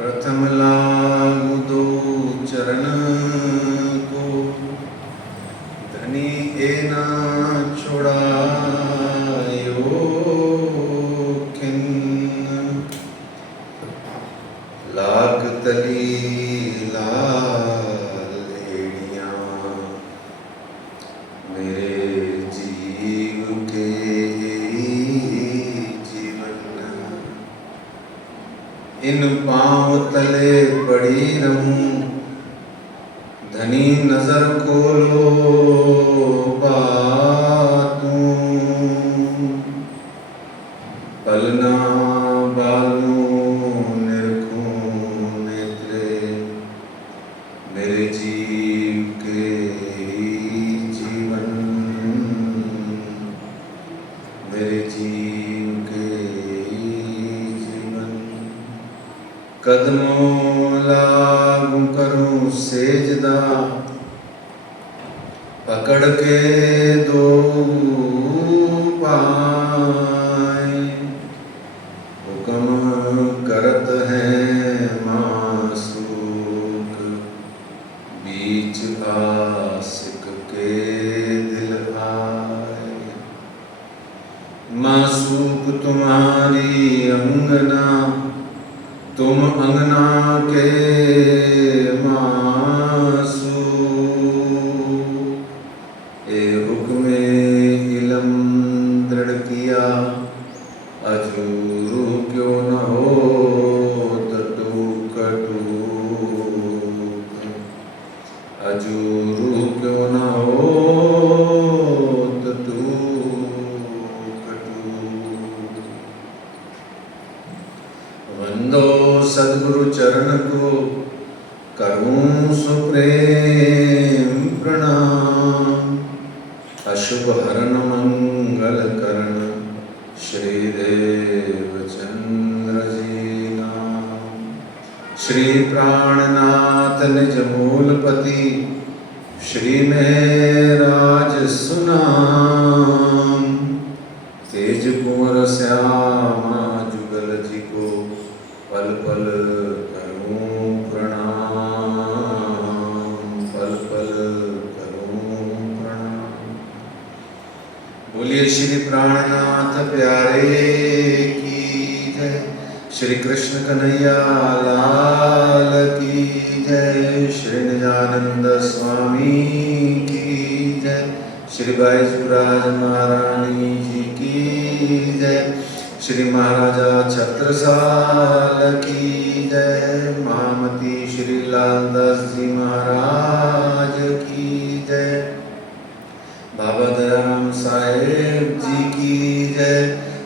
प्रथम लागू दो चरण को, धनी एना छुड़ायो खिन्न। लाग तली लालेड़ियाँ मेरे जीव के जीवन। इन पाँव तले पड़ी रहूं, धनी नजर खोलो बातूं। पलना बालूं निरखूं नेत्रे, मेरे जीव के जीवन, मेरे जीव के जीवन। कदमों लागू करूं सेजदा, पकड़ के दो पाए। हुक्म करत है मासूक, बीच आशिक के दिल आए। मासूक तुम्हारी अंगना, तुम अंगना के मासूक। ए हुक्मे इलम दृढ़ किया, अजूरू क्यों न हो टूक टूक। अजूरू क्यों न हो टूक टूक। वंदो सद्गुरु चरण को, करूं सुप्रेम प्रणाम। अशुभ हरण मंगल करण, श्री देवचंद्र जी नाम। श्री प्राणनाथ निज मूलपति, श्री महराज सुनाम। तेज कुंवर श्यामा जुगल जी को, पल पल करूं प्रणाम, पल पल करूं प्रणाम। बोलिए श्री प्राणनाथ प्यारे की जय। श्री कृष्ण कन्हैया लाल की जय। श्री निजानंद स्वामी की जय। श्री बाईसुराज महारानी जी की जय। श्री महाराजा छत्रसाल की जय। महामती श्री लालदास जी महाराज की जय। बाबा दयाराम साहेब जी की जय।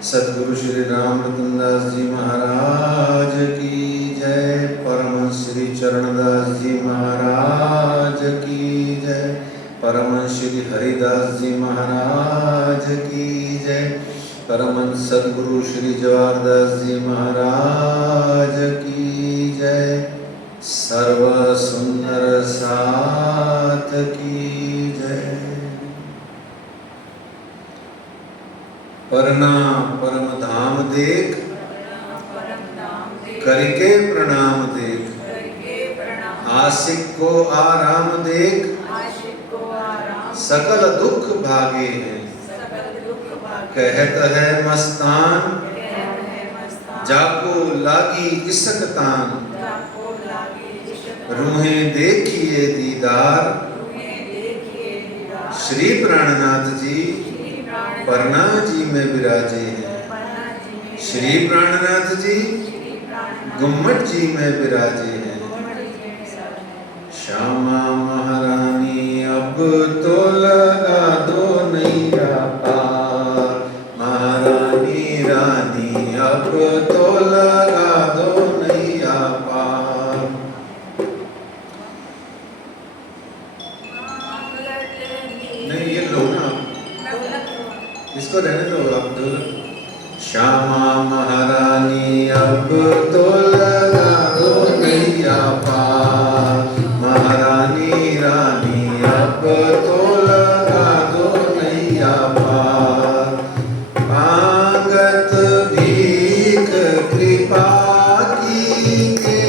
सद्गुरु श्री राम रतनदास जी महाराज की जय। परमहंस श्री चरणदास जी महाराज की जय। परमहंस श्री हरिदास जी महाराज की जय। परमहंस सद्गुरु श्री जवाहरदास जी महाराज की जय। सर्व सुंदर साथ की जय। परना परम धाम देख, करके प्रणाम देख। आशिक को आराम देख, सकल दुख भागे हैं। कहत है मस्तान, जाको लागी इसकतान। रूहें देखिए दीदार, श्री प्राणनाथ जी परना जी में विराजे हैं। श्री प्राणनाथ जी गुम्मट जी में विराजे हैं। श्यामा महारानी अब तो लगा दो नैया पार। महारानी रानी अब तो लगा दो नैया पार। नहीं ये लो ना, इसको रहने दो आप दो। श्यामा महारानी अब तो लगा दो नैया पार। महारानी रानी अब तो लगा दो नैया पार। मांगत भीख कृपा की के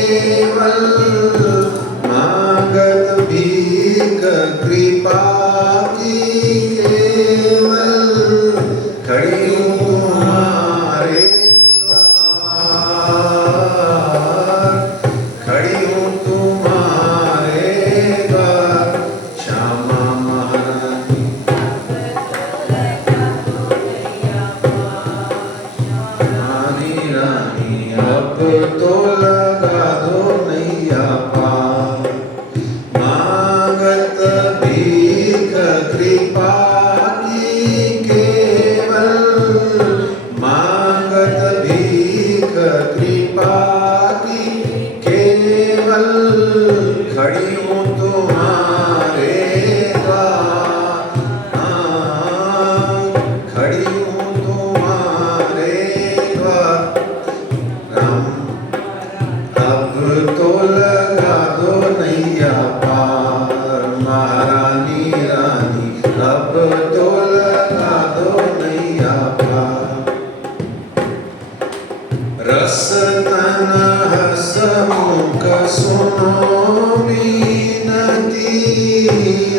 रसतन हसमुख सुनो मीनती,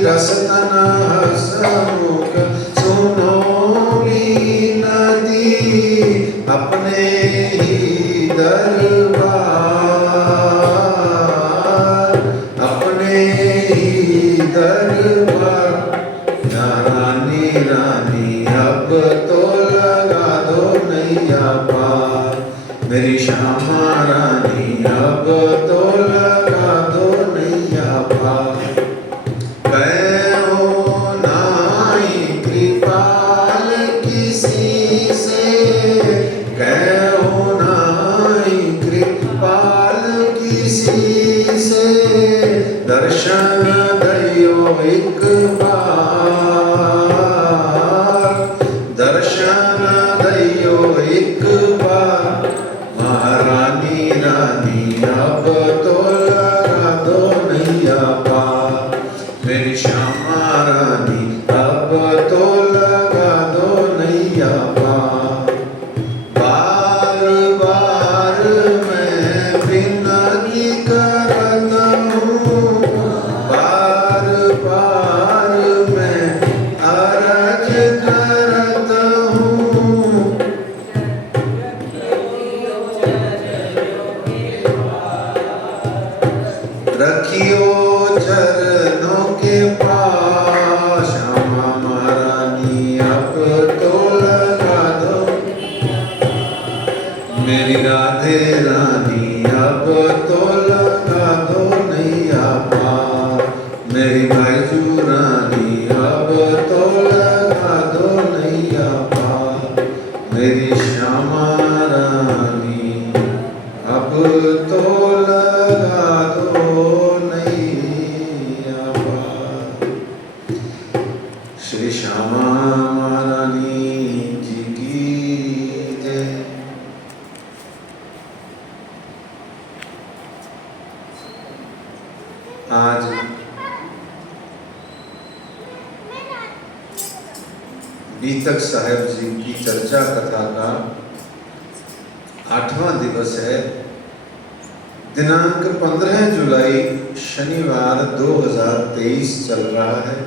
रसतन हसमुख सुनो मीनती, अपने ही दरबार, अपने ही दरबार। रानी रानी अब तो लगा दो नैया पार, मेरी श्यामा रानी अब तो लगा दो नैया पार। कहो नाई कृपाल किसी से, कहो नाई कृपाल किसी से, दर्शन दयो एक बार, दर्शन दयो एक बार। महारानी रानी अब तो लगा दो नैया पार, मेरी श्यामा रानी अब तो लगा दो नैया पार। बार बार मैं विनती करता हूँ, बार बार मैं अर्ज करता हूँ, रखियो चरणों के पास। श्यामा महारानी अब तो लगा दो, मेरी राधे रानी अब तो लगा दो नैया पार, मेरी बैजू रानी अब तो लगा दो नैया पार, मेरी श्यामा रानी अब तो लगा दो नैया पार। श्री श्यामा महारानी जी की जय। आज बीतक साहेब जी की चर्चा कथा का 8वां दिवस है। दिनांक 15 जुलाई शनिवार 2023 चल रहा है।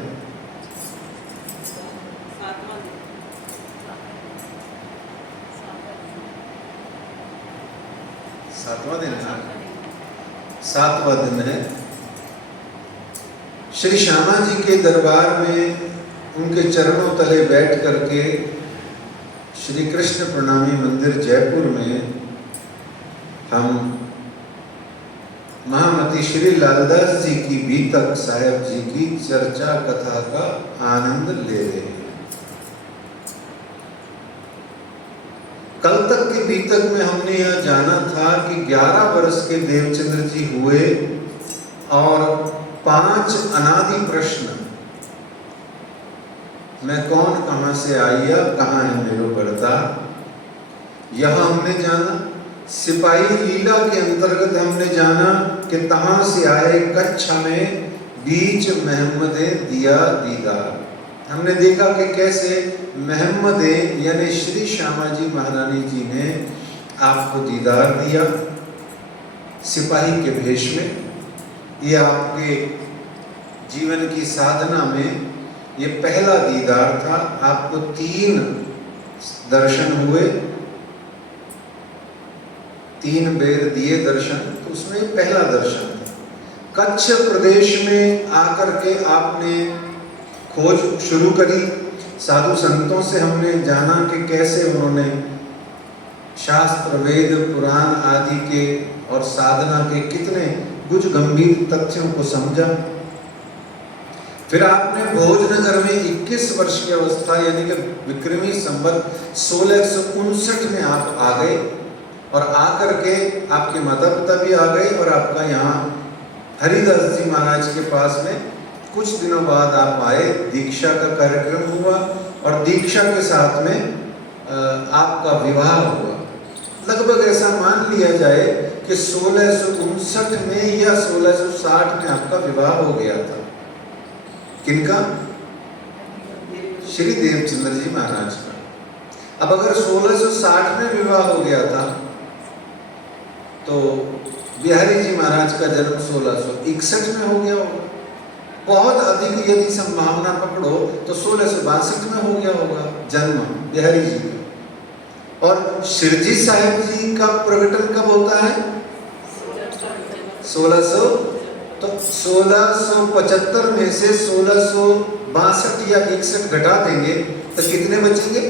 7वां दिन है, 7वां दिन है। श्री श्यामा जी के दरबार में उनके चरणों तले बैठ करके श्री कृष्ण प्रणामी मंदिर जयपुर में हम महामती श्री लालदास जी की बीतक साहेब जी की चर्चा कथा का आनंद ले रहे हैं। कल तक के बीतक में हमने यह जाना था कि 11 वर्ष के देवचंद्र जी हुए और 5 अनादि प्रश्न, मैं कौन, कहां से आया, कहां है मेरो बढ़ता, यह हमने जाना। सिपाही लीला के अंतर्गत हमने जाना कि तहां से आए कच्छ में बीच महम्मदे दिया दीदार। हमने देखा कि कैसे महम्मदे यानी श्री श्यामा जी महारानी जी ने आपको दीदार दिया सिपाही के भेष में। ये आपके जीवन की साधना में ये पहला दीदार था। आपको 3 दर्शन हुए, 3 बेर दिए दर्शन, तो उसमें पहला दर्शन था। कच्छ प्रदेश में आकर के आपने खोज शुरू करी। साधु संतों से हमने जाना कि कैसे उन्होंने शास्त्र वेद पुराण आदि के और साधना के कितने कुछ गंभीर तथ्यों को समझा। फिर आपने भोजनगर में 21 वर्ष की अवस्था यानी कि विक्रमी संवत 1659 में आप आ गए और आकर के आपके माता पिता भी आ गए और आपका यहाँ हरिदास जी महाराज के पास में कुछ दिनों बाद आप आए। दीक्षा का कार्यक्रम हुआ और दीक्षा के साथ में आपका विवाह हुआ। लगभग ऐसा मान लिया जाए कि 1659 में या 1660 में आपका विवाह हो गया था। किनका? श्री देवचंद्र जी महाराज का। अब अगर 1660 में विवाह हो गया था तो बिहारी जी महाराज का जन्म 1661 में हो गया होगा। बहुत अधिक यदि संभावना पकड़ो तो 1662 में हो गया होगा जन्म बिहारी जी का। और शिरजी साहिब जी का प्रकटन कब होता है? 1600। तो 1675 में से 1662 या 61 घटा देंगे तो कितने बचेंगे?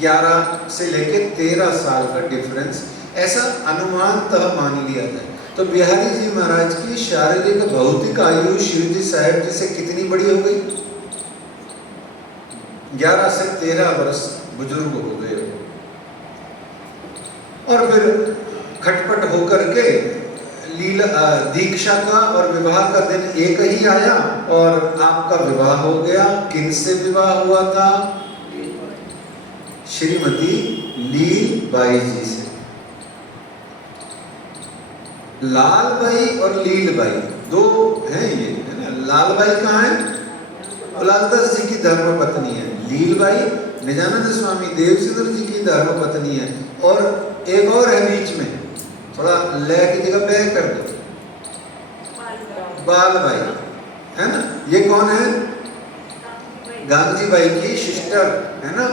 11 से लेके 13 साल का डिफरेंस, ऐसा अनुमानतः मान लिया जाए। तो बिहारी जी महाराज की शारीरिक भौतिक आयु शिवजी साहिब जी से कितनी बड़ी हो गई? 11 से 13 वर्ष बुजुर्ग हो गए। और फिर खटपट होकर के लीला दीक्षा का और विवाह का दिन एक ही आया और आपका विवाह हो गया। किन से विवाह हुआ था? श्रीमती लील बाई जी से। लाल बाई और लील बाई दो हैं ये, है ना। लाल बाई कहाँ है? लालदास जी की धर्म पत्नी है। लील बाई निजानंद स्वामी देवचंद्र जी की धर्म पत्नी है। और एक और है बीच में, थोड़ा ले की जगह पे कर दो, बाल बाई, है ना। ये कौन है? गांधी बाई की सिस्टर, है ना।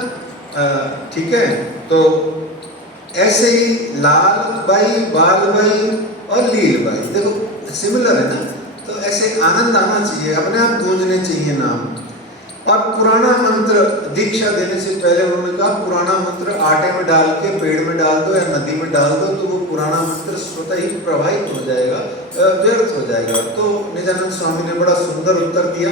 ठीक है। तो ऐसे ही लाल बाई, बाल बाई और लील बाई, देखो सिमिलर है ना। तो ऐसे आनंद आना चाहिए, अपने आप गूंजने चाहिए नाम। और पुराना मंत्र दीक्षा देने से पहले उन्होंने कहा पुराना मंत्र आटे में डाल के पेड़ में डाल दो या नदी में डाल दो तो वो पुराना मंत्र स्वतः ही प्रवाहित हो जाएगा, व्यर्थ हो जाएगा। तो निजानंद स्वामी ने बड़ा सुंदर उत्तर दिया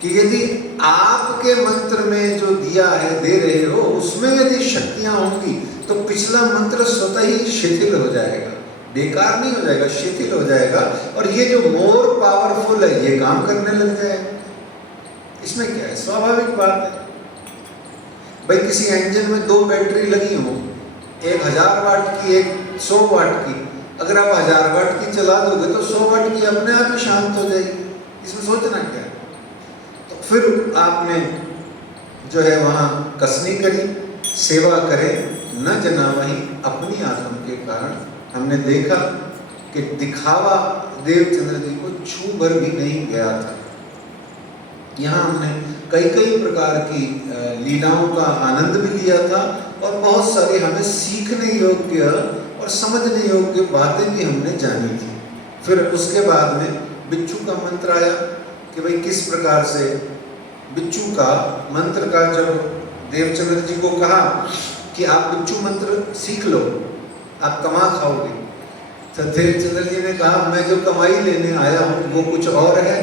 कि यदि आपके मंत्र में जो दिया है, दे रहे हो, उसमें यदि शक्तियां होंगी तो पिछला मंत्र स्वतः ही शिथिल हो जाएगा, बेकार नहीं हो जाएगा, शिथिल हो जाएगा। और ये जो मोर पावरफुल है ये काम करने लग जाएगा। इसमें क्या है? स्वाभाविक बात है भाई। किसी इंजन में 2 बैटरी लगी हो, एक 1000 वाट की, एक 100 वाट की। अगर आप 1000 वाट की चला दोगे तो 100 वाट की अपने आप ही शांत हो जाएगी। इसमें सोचना क्या है? तो फिर आपने जो है वहाँ कसनी करी, सेवा करें न जना वही अपनी आत्म के कारण। हमने देखा कि दिखावा देवचंद्र जी को छू भर भी नहीं गया था। यहाँ हमने कई कई प्रकार की लीलाओं का आनंद भी लिया था और बहुत सारे हमें सीखने योग्य और समझने योग्य बातें भी हमने जानी थी। फिर उसके बाद में बिच्छू का मंत्र आया कि भाई किस प्रकार से बिच्छू का मंत्र का जब देवचंद्र जी को कहा कि आप बिच्छू मंत्र सीख लो, आप कमा खाओगे। तो देवचंद्र जी ने कहा मैं जो कमाई लेने आया हूँ वो कुछ और है,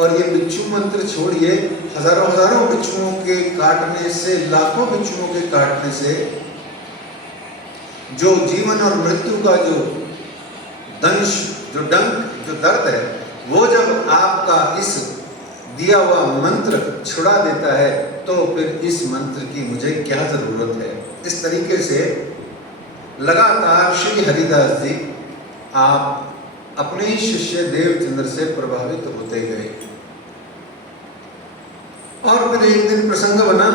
और ये बिच्छू मंत्र छोड़िए। हजारों हजारों बिच्छुओं के काटने से, लाखों बिच्छुओं के काटने से जो जीवन और मृत्यु का जो दंश, जो डंक, जो दर्द है, वो जब आपका इस दिया हुआ मंत्र छुड़ा देता है तो फिर इस मंत्र की मुझे क्या जरूरत है। इस तरीके से लगातार श्री हरिदास जी आप अपने ही शिष्य देवचंद्र से प्रभावित होते गए। और फिर एक दिन प्रसंग बना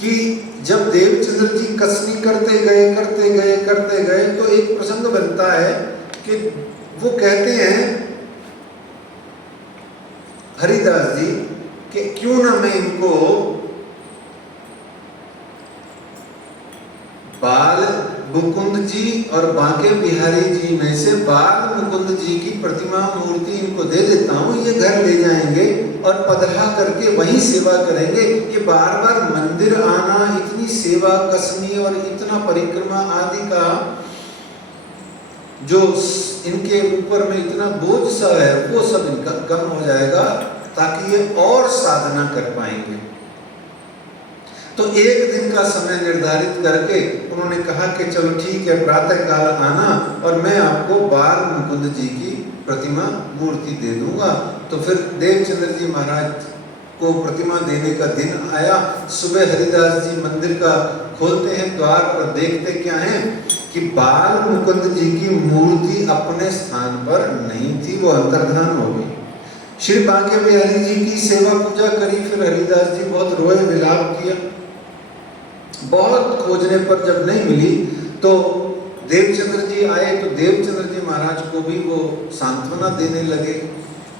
कि जब देवचंद्र जी कसनी करते गए तो एक प्रसंग बनता है कि वो कहते हैं हरिदास जी कि क्यों ना मैं इनको बाल मुकुंद जी और बांके बिहारी जी में से बाल मुकुंद जी की प्रतिमा मूर्ति इनको दे देता हूँ, ये घर ले जाएंगे और पधरा करके वहीं सेवा करेंगे। ये बार बार मंदिर आना, इतनी सेवा कसनी और इतना परिक्रमा आदि का जो इनके ऊपर में इतना बोझ सा है वो सब इनका कम हो जाएगा ताकि ये और साधना कर पाएंगे। तो एक दिन का समय निर्धारित करके उन्होंने कहा कि चलो ठीक है, प्रातः काल आना और मैं आपको बाल मुकुंद जी की प्रतिमा मूर्ति दे दूंगा। तो फिर देवचंद्र जी महाराज को प्रतिमा देने का दिन आया। सुबह हरिदास जी मंदिर का खोलते हैं द्वार और देखते क्या है कि बाल मुकुंद जी की मूर्ति अपने स्थान पर नहीं थी, वो अंतर्धान हो गई। श्री बांके बिहारी जी की सेवा पूजा करी। फिर हरिदास जी बहुत रोए, विलाप किया बहुत खोजने पर जब नहीं मिली तो देवचंद्र जी आए, तो देवचंद्र जी महाराज को भी वो सांत्वना देने लगे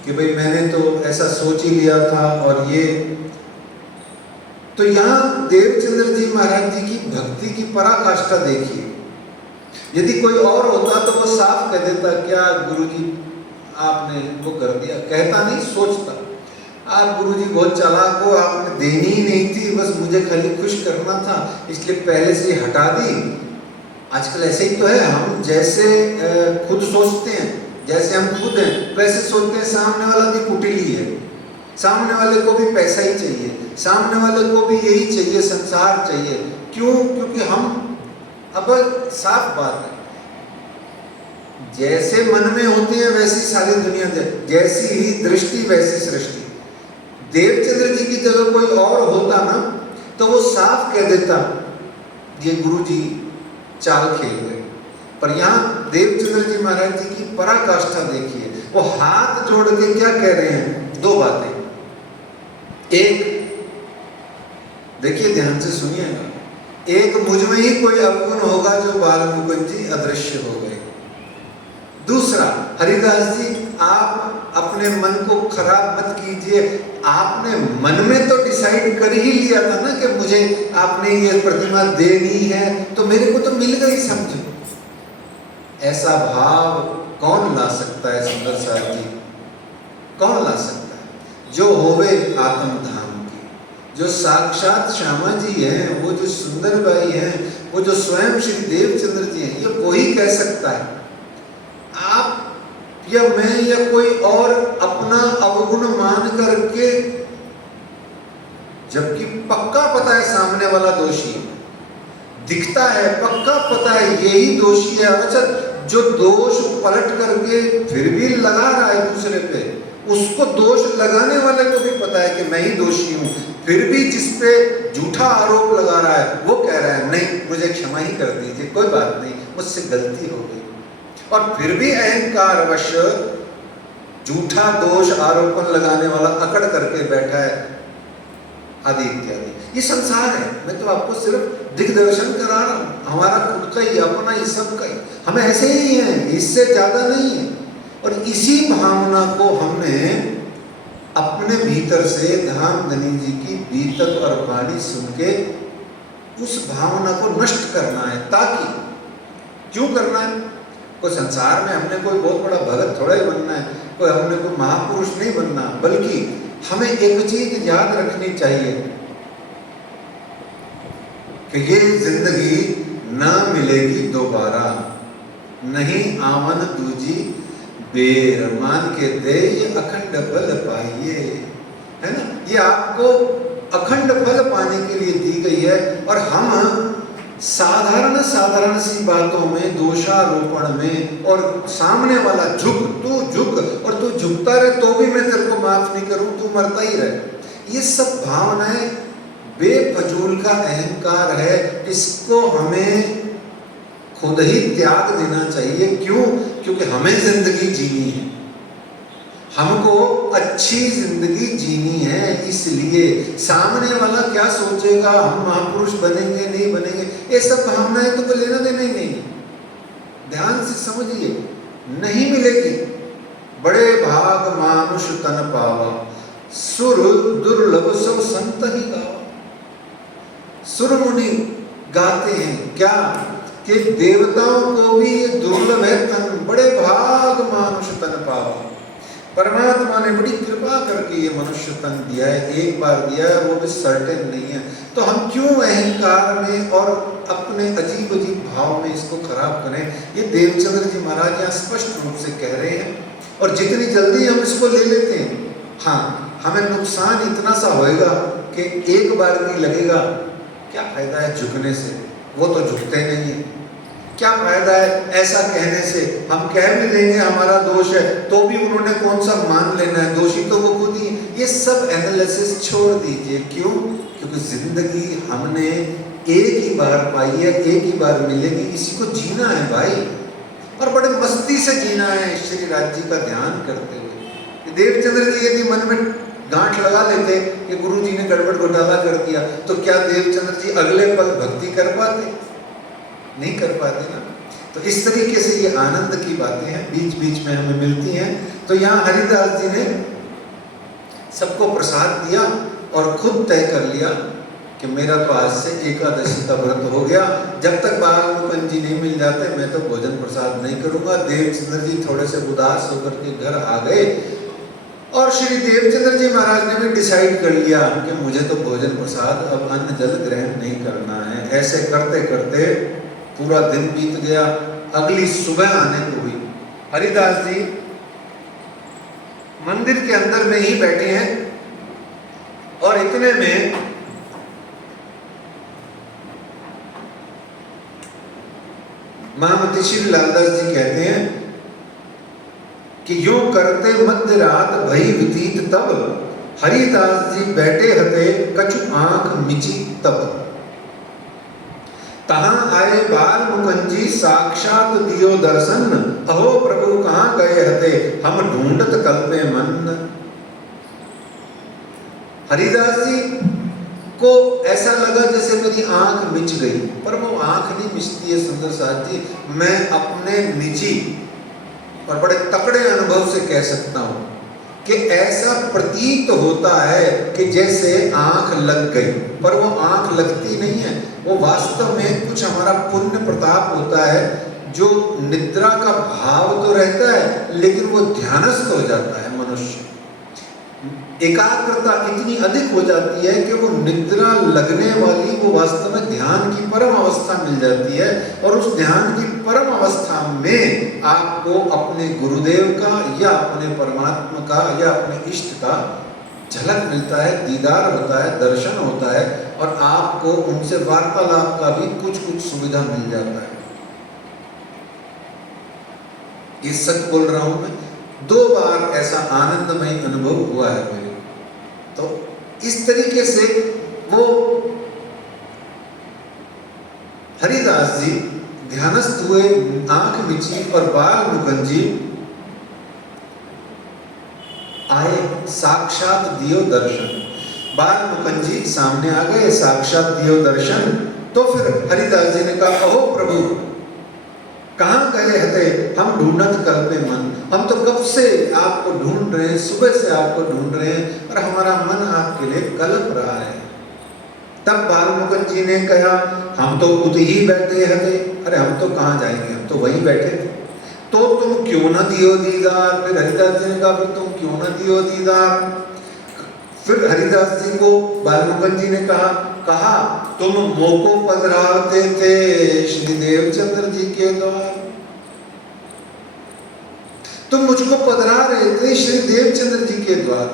कि भाई मैंने तो ऐसा सोच ही लिया था। और ये तो यहाँ देवचंद्र जी महाराज जी की भक्ति की पराकाष्ठा देखिए। यदि कोई और होता तो वो साफ कह देता, क्या गुरुजी आपने वो कर दिया, कहता नहीं, सोचता, आप गुरुजी बहुत चालाक हो, आपने देनी ही नहीं थी, बस मुझे खाली खुश करना था, इसलिए पहले से हटा दी। आजकल ऐसे ही तो है, हम जैसे खुद सोचते हैं, जैसे हम खुद हैं वैसे सोचते हैं, सामने वाला भी कुटिली है, सामने वाले को भी पैसा ही चाहिए, सामने वाले को भी यही चाहिए, संसार चाहिए। क्यों? क्योंकि हम, अब साफ बात है, जैसे मन में होती है वैसी सारी दुनिया, जैसी ही दृष्टि वैसी सृष्टि। देवचंद्र जी की जगह कोई और होता ना तो वो साफ कह देता, ये गुरुजी चाल खेल रहे। पर यहाँ देवचंद्र जी महाराज जी की पराकाष्ठा देखिए, वो हाथ जोड़ के क्या कह रहे हैं, दो बातें। एक, देखिए ध्यान से सुनिएगा, एक मुझ में ही कोई अवगुण होगा जो बाल मुकुंद जी अदृश्य हो गए। दूसरा, हरिदास जी आप अपने मन को खराब मत कीजिए, आपने मन में तो डिसाइड कर ही लिया था ना कि मुझे आपने ये प्रतिमा देनी है, तो मेरे को तो मिल गई, समझो। ऐसा भाव कौन ला सकता है सुंदर साहब जी, कौन ला सकता है? जो होवे आत्म धाम की, जो साक्षात श्यामा जी हैं, वो जो सुंदर बाई हैं, वो जो स्वयं श्री देवचंद्र जी हैं, ये कोई कह सकता है। आप या मैं या कोई और अपना अवगुण मान करके, जबकि पक्का पता है सामने वाला दोषी दिखता है, पक्का पता है यही दोषी है, अच्छा जो दोष पलट करके फिर भी लगा रहा है दूसरे पे, उसको दोष लगाने वाले को भी पता है कि मैं ही दोषी हूं, फिर भी जिस पे झूठा आरोप लगा रहा है वो कह रहा है नहीं मुझे क्षमा ही कर दीजिए, कोई बात नहीं, मुझसे गलती हो गई। और फिर भी अहंकारवश झूठा दोष आरोपण लगाने वाला अकड़ करके बैठा है, आदि इत्यादि। ये संसार है, मैं तो आपको सिर्फ दिग्दर्शन करा रहा हूं, हमारा खुद का ही, अपना ही, सबका ही, हम ऐसे ही हैं, इससे ज्यादा नहीं है। और इसी भावना को हमने अपने भीतर से धामधनी जी की बीतक और वाणी सुन के उस भावना को नष्ट करना है। ताकि क्यों करना है? कोई संसार में हमने कोई बहुत बड़ा भगत थोड़ा ही बनना है, कोई हमने कोई महापुरुष नहीं बनना, बल्कि हमें एक चीज याद रखनी चाहिए कि ये जिंदगी ना मिलेगी दोबारा, नहीं आवन दूजी बेर, मान के दे ये अखंड फल पाइए, है ना। ये आपको अखंड फल पाने के लिए दी गई है। और हम साधारण साधारण सी बातों में, दोषारोपण में, और सामने वाला झुक, तू झुक, और तू झुकता रहे तो भी मैं तेरे को माफ नहीं करूं, तू मरता ही रहे, ये सब भावनाएं बेफजूल का अहंकार है। इसको हमें खुद ही त्याग देना चाहिए। क्यों? क्योंकि हमें जिंदगी जीनी है, हमको अच्छी जिंदगी जीनी है, इसलिए सामने वाला क्या सोचेगा, हम महापुरुष बनेंगे नहीं बनेंगे, ये सब भावनाएं तो लेना देना ही नहीं है। ध्यान से समझिए, नहीं मिलेगी। बड़े भाग मानुष तन पावा, सुर दुर्लभ सब संत ही गावा। सुर मुनि गाते हैं क्या कि देवताओं को भी ये दुर्लभ है तन, बड़े भाग मानुष तन पावा। परमात्मा ने बड़ी कृपा करके ये मनुष्य तन दिया है, एक बार दिया है, वो भी सर्टेन नहीं है। तो हम क्यों अहंकार में और अपने अजीब अजीब भाव में इसको खराब करें? ये देवचंद्र जी महाराज यहाँ स्पष्ट रूप से कह रहे हैं। और जितनी जल्दी हम इसको ले लेते हैं, हाँ, हमें नुकसान इतना सा होएगा कि एक बार भी लगेगा, क्या फायदा है झुकने से, वो तो झुकते नहीं है, क्या फायदा है ऐसा कहने से, हम कह भी देंगे हमारा दोष है तो भी उन्होंने कौन सा मान लेना है, दोषी तो वो खुद ही। ये सब एनालिसिस छोड़ दीजिए। क्यों? क्योंकि जिंदगी हमने एक ही बार पाई है, एक ही बार मिलेगी, इसी को जीना है भाई, और बड़े मस्ती से जीना है, श्री राज जी का ध्यान करते हुए। देवचंद्र जी यदि मन में गांठ लगा लेते कि गुरुजी ने गड़बड़ घोटाला कर दिया, तो क्या देवचंद्र जी अगले पल भक्ति कर पाते? नहीं कर पाते ना। तो इस तरीके से ये आनंद की बातें हैं, बीच बीच में हमें मिलती हैं। तो यहाँ हरिदास जी ने सबको प्रसाद दिया और खुद तय कर लिया कि मेरा तो आज से एकादशी का व्रत हो गया, जब तक बाल मुकुंद जी नहीं मिल जाते मैं तो भोजन प्रसाद नहीं करूंगा। देवचंद्र जी थोड़े से उदास होकर के घर आ गए और श्री देवचंद्र जी महाराज ने भी डिसाइड कर लिया कि मुझे तो भोजन प्रसाद अब अन्न जल ग्रहण नहीं करना है। ऐसे करते करते पूरा दिन बीत गया। अगली सुबह आने को हुई। हरिदास जी मंदिर के अंदर में ही बैठे हैं और इतने में महामती श्री लालदास जी कहते हैं कि यूं करते मध्य रात भई व्यतीत तब, हरिदास जी बैठे हते कछु आंख मिची तब। तहां आए बाल मुकुंद जी साक्षात दियो दर्शन, अहो प्रभु कहां गए हते हम ढूंढत कल्पे मन। हरिदास जी को ऐसा लगा जैसे मेरी आंख मिच गई, पर वो आंख नहीं मिचती है सुंदर साथ जी। मैं अपने निजी और बड़े तकड़े अनुभव से कह सकता हूं कि ऐसा प्रतीत होता है कि जैसे आंख लग गई, पर वो आंख लगती नहीं है। वो वास्तव में कुछ हमारा पुण्य प्रताप होता है, जो निद्रा का भाव तो रहता है लेकिन वो ध्यानस्थ हो जाता है मनुष्य। एकाग्रता इतनी अधिक हो जाती है कि वो निद्रा लगने वाली वो वास्तव में ध्यान की परम अवस्था मिल जाती है। और उस ध्यान की परम अवस्था में आपको अपने गुरुदेव का या अपने परमात्मा का या अपने इष्ट का झलक मिलता है, दीदार होता है, दर्शन होता है और आपको उनसे वार्तालाप का भी कुछ कुछ सुविधा मिल जाता है। ये सच बोल रहा हूं मैं, 2 बार ऐसा आनंदमय अनुभव हुआ है मेरे। तो इस तरीके से वो हरिदास जी ध्यानस्थ हुए, आंख मिची और बाल मुकुंद जी आए, साक्षात दियो दर्शन। बाल मुकुंद जी सामने आ गए, साक्षात दियो दर्शन। तो फिर हरिदास जी ने कहा, अहो प्रभु कहां गए हते हम ढूंढत कल्पे मन। हम तो कब से आपको ढूंढ रहे हैं, सुबह से आपको ढूंढ रहे हैं और हमारा मन आपके लिए कल्प रहा है। तब बाल मुकुंद जी ने कहा, हम तो उत ही बैठे हते। अरे हम तो कहाँ जाएंगे, हम तो वही बैठे थे। तो तुम क्यों ना दियो दीदार। फिर हरिदास जी ने कहा, फिर तुम क्यों ना दियो दीदार। फिर हरिदास जी को बाल मुकुंद जी ने कहा तुम मोको पधराते थे श्री देवचंद्र जी के द्वार। तुम मुझको पधरा रहे थे श्री देवचंद्र जी के द्वार।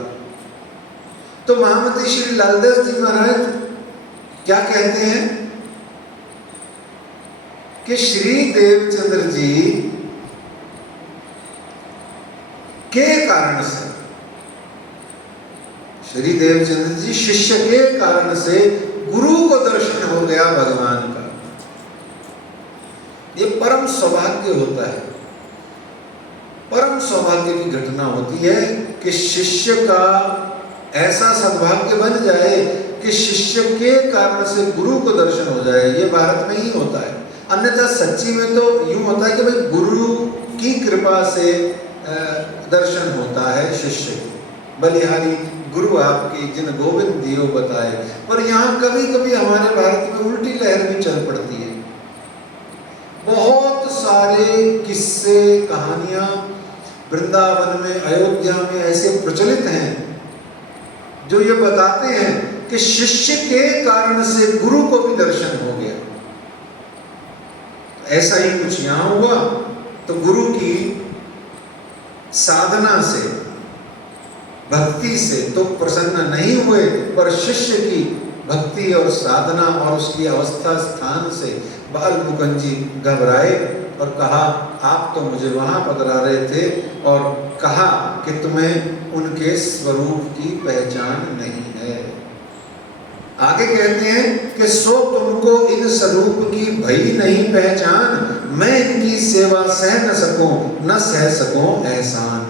तो महामती श्री लालदास जी महाराज क्या कहते हैं कि श्री देवचंद्र जी के कारण से, श्री देवचंद्र जी शिष्य के कारण से गुरु को दर्शन हो गया भगवान का। ये परम सौभाग्य होता है, परम सौभाग्य की घटना होती है कि शिष्य का ऐसा सद्भाग्य बन जाए कि शिष्य के कारण से गुरु को दर्शन हो जाए। ये भारत में ही होता है, अन्यथा सच्ची में तो यूं होता है कि भाई गुरु की कृपा से दर्शन होता है शिष्य को। बलिहारी गुरु आपकी जिन गोविंद दियो बताए। पर यहाँ कभी कभी हमारे भारत में उल्टी लहर भी चल पड़ती है। बहुत सारे किस्से कहानियां वृंदावन में, अयोध्या में ऐसे प्रचलित हैं जो ये बताते हैं कि शिष्य के कारण से गुरु को भी दर्शन हो गया। ऐसा ही कुछ यहाँ हुआ। तो गुरु की साधना से, भक्ति से तो प्रसन्न नहीं हुए, पर शिष्य की भक्ति और साधना और उसकी अवस्था स्थान से बाल मुकुंद जी घबराए और कहा, आप तो मुझे वहां पकड़ा रहे थे और कहा कि तुम्हें उनके स्वरूप की पहचान नहीं है। आगे कहते हैं कि सो तुमको इन स्वरूप की भई नहीं पहचान, मैं इनकी सेवा सह न सकूं, न सह सकूं एहसान।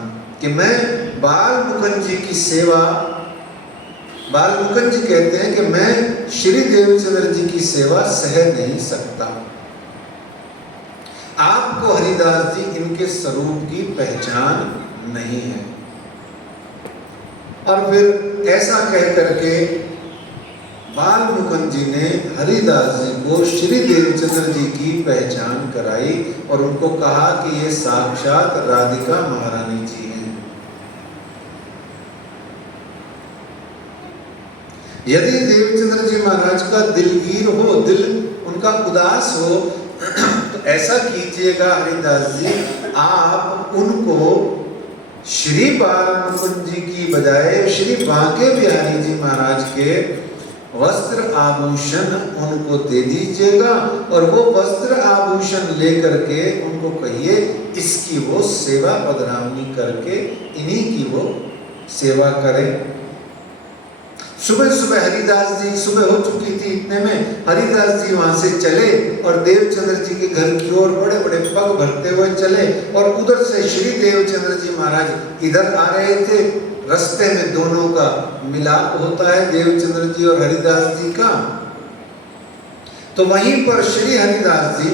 कि मैं बाल मुकुंद जी की सेवा बाल मुकुंद जी कहते हैं कि मैं श्री देवचंद्र जी की सेवा सह नहीं सकता। आपको हरिदास जी इनके स्वरूप की पहचान नहीं है। और फिर ऐसा कह करके बाल मुकुंद जी ने हरिदास जी को श्री देवचंद्र जी की पहचान कराई और उनको कहा कि ये साक्षात राधिका महारानी जी हैं। यदि देवचंद्र जी महाराज का दिलगीर हो, दिल उनका उदास हो, तो ऐसा कीजिएगा हरिदास जी, आप उनको श्री बाल मुकुंद जी की बजाय श्री बांके बिहारी जी महाराज के वस्त्र आभूषण उनको दे दीजिएगा और वो वस्त्र आभूषण लेकर के उनको कहिए इसकी वो सेवा पधरावनी करके इन्हीं की वो सेवा करें। सुबह सुबह हरिदास जी, सुबह हो चुकी थी, इतने में हरिदास जी वहां से चले और देवचंद्र जी के घर की ओर बड़े बड़े पग भरते हुए चले और उधर से श्री देवचंद्र जी महाराज इधर आ रहे थे। रास्ते में दोनों का मिलाप होता है, देवचंद्र जी और हरिदास जी का। तो वहीं पर श्री हरिदास जी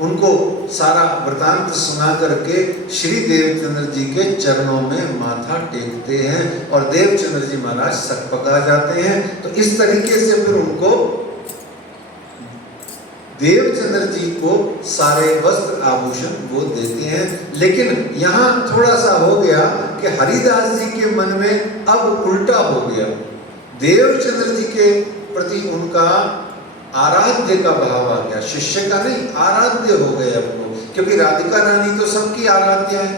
उनको सारा वृतांत सुना करके श्री देवचंद्र जी के चरणों में माथा टेकते हैं और देवचंद्र जी महाराज सकपका जाते हैं। तो इस तरीके से फिर उनको देवचंद्र जी को सारे वस्त्र आभूषण वो देते हैं। लेकिन यहाँ थोड़ा सा हो गया कि हरिदास जी के मन में अब उल्टा हो गया। देवचंद्र जी के प्रति उनका आराध्य का भाव आ गया, शिष्य का नहीं, आराध्य हो गए अब वो, क्योंकि राधिका रानी तो सबकी आराध्या है।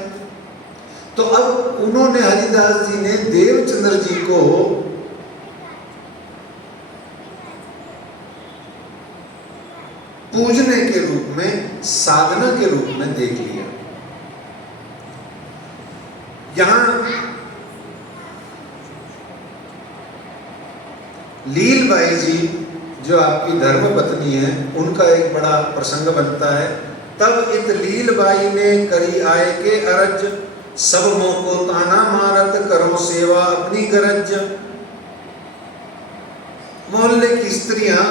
तो अब उन्होंने हरिदास जी ने देवचंद्र जी को पूजने के रूप में, साधना के रूप में देख लिया। यहां लीलबाई जी जो आपकी धर्म पत्नी है, उनका एक बड़ा प्रसंग बनता है। तब इत लीलबाई ने करी आए के अरज, सब मोको ताना मारत करो सेवा अपनी गरज। मोहल्ले की स्त्रियां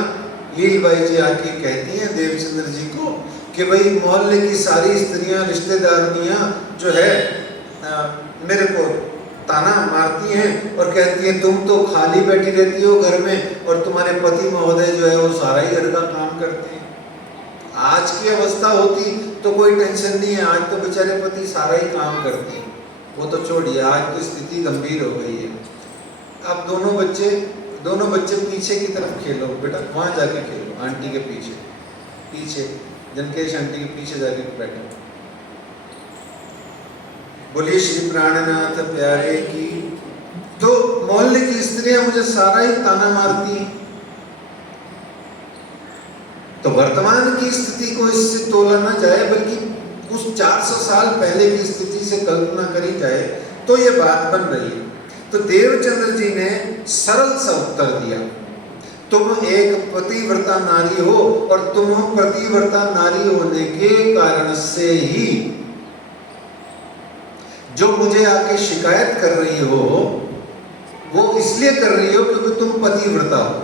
लीलबाई जी आके कहती हैं देवचंद्र जी को कि भाई मोहल्ले की सारी स्त्रियां, रिश्तेदारनियां जो है मेरे को ताना मारती हैं और कहती हैं तुम तो खाली बैठी रहती हो घर में और तुम्हारे पति महोदय जो है वो सारा ही घर का काम करते हैं। आज की अवस्था होती तो कोई टेंशन नहीं है, आज तो बेचारे पति सारा ही काम करते हैं, वो तो छोड़िए, आज तो स्थिति गंभीर हो गई है। अब दोनों बच्चे पीछे की तरफ खेलो बेटा, वहां जाके खेलो, आंटी के पीछे जनकेश आंटी के पीछे जाके बैठो। बोलिए श्री प्राणनाथ प्यारे की। तो मोहल्ले की स्त्रियां मुझे सारा ही ताना मारती हैं। तो वर्तमान की स्थिति को इससे तोला ना जाए, बल्कि उस 400 साल पहले की स्थिति से कल्पना करी जाए तो ये बात बन रही है। तो देवचंद्र जी ने सरल सा उत्तर दिया, तुम एक पतिव्रता नारी हो और तुम पतिव्रता नारी होने के कारण से ही जो मुझे आके शिकायत कर रही हो वो इसलिए कर रही हो क्योंकि तुम पतिव्रता हो।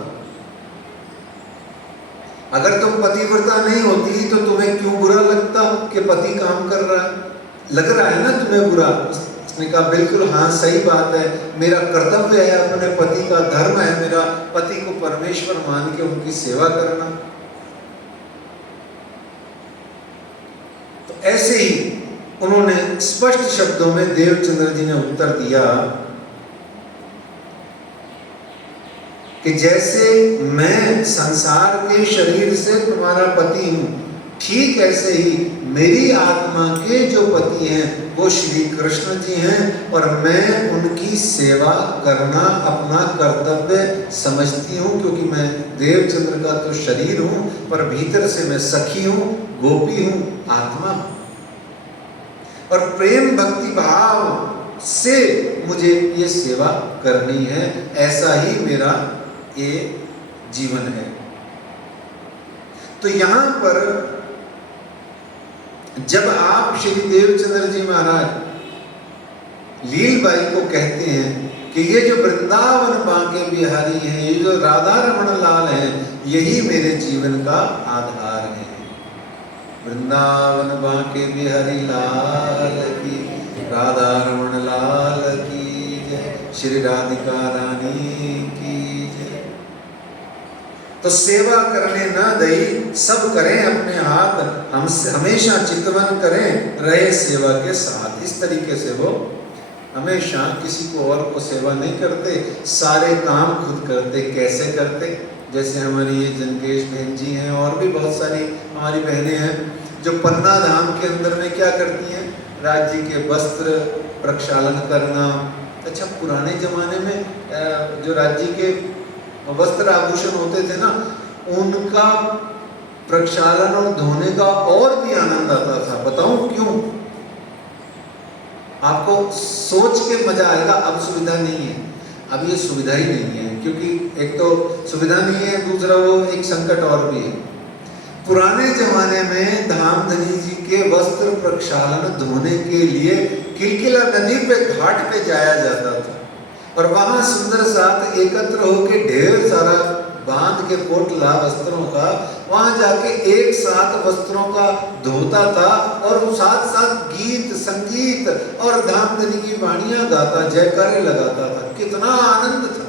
अगर तुम पतिव्रता नहीं होती तो तुम्हें क्यों बुरा लगता कि पति काम कर रहा है? लग रहा है ना तुम्हें बुरा? उसने कहा बिल्कुल हाँ, सही बात है, मेरा कर्तव्य है, अपने पति का धर्म है मेरा पति को परमेश्वर मान के उनकी सेवा करना। तो ऐसे ही उन्होंने स्पष्ट शब्दों में देवचंद्र जी ने उत्तर दिया कि जैसे मैं संसार के शरीर से तुम्हारा पति हूं, ठीक ऐसे ही मेरी आत्मा के जो पति हैं वो श्री कृष्ण जी हैं और मैं उनकी सेवा करना अपना कर्तव्य समझती हूँ, क्योंकि मैं देवचंद्र का तो शरीर हूँ पर भीतर से मैं सखी हूँ, गोपी हूँ, आत्मा हूँ और प्रेम भक्ति भाव से मुझे ये सेवा करनी है। ऐसा ही मेरा ये जीवन है। तो यहाँ पर जब आप श्री देवचंद्र जी महाराज लीलबाई को कहते हैं कि ये जो वृंदावन बांके बिहारी हैं, ये जो राधा रमण लाल हैं, यही मेरे जीवन का आधार है। वृंदावन बांके बिहारी लाल की, राधा रमण लाल की जय, श्री राधिका रानी की जय। तो सेवा करने न दई, सब करें अपने हाथ, हम हमेशा चितवन करें, रहे सेवा के साथ। इस तरीके से वो हमेशा किसी को और को सेवा नहीं करते, सारे काम खुद करते। कैसे करते? जैसे हमारी ये जनकेश बहन जी हैं, और भी बहुत सारी हमारी बहनें हैं जो पन्ना धाम के अंदर में क्या करती हैं, राज्य के वस्त्र प्रक्षालन करना। अच्छा, पुराने जमाने में जो राज्य के वस्त्र आभूषण होते थे ना, उनका प्रक्षालन और धोने का और भी आनंद आता था। बताऊं क्यों? आपको सोच के मजा आएगा। अब सुविधा नहीं है, अब ये सुविधा ही नहीं है, क्योंकि एक तो सुविधा नहीं है, दूसरा वो एक संकट और भी है। पुराने जमाने में धामधनी जी के वस्त्र प्रक्षालन धोने के लिए किलकिला नदी पे घाट पे जाया जाता था, और वहां सुंदर साथ एकत्र होके ढेर सारा बांध के पोटला वस्त्रों का, वहां जाके एक साथ वस्त्रों का धोता था, और साथ साथ गीत संगीत और धामधनी की वाणियां गाता, जयकारे लगाता था। कितना आनंद था।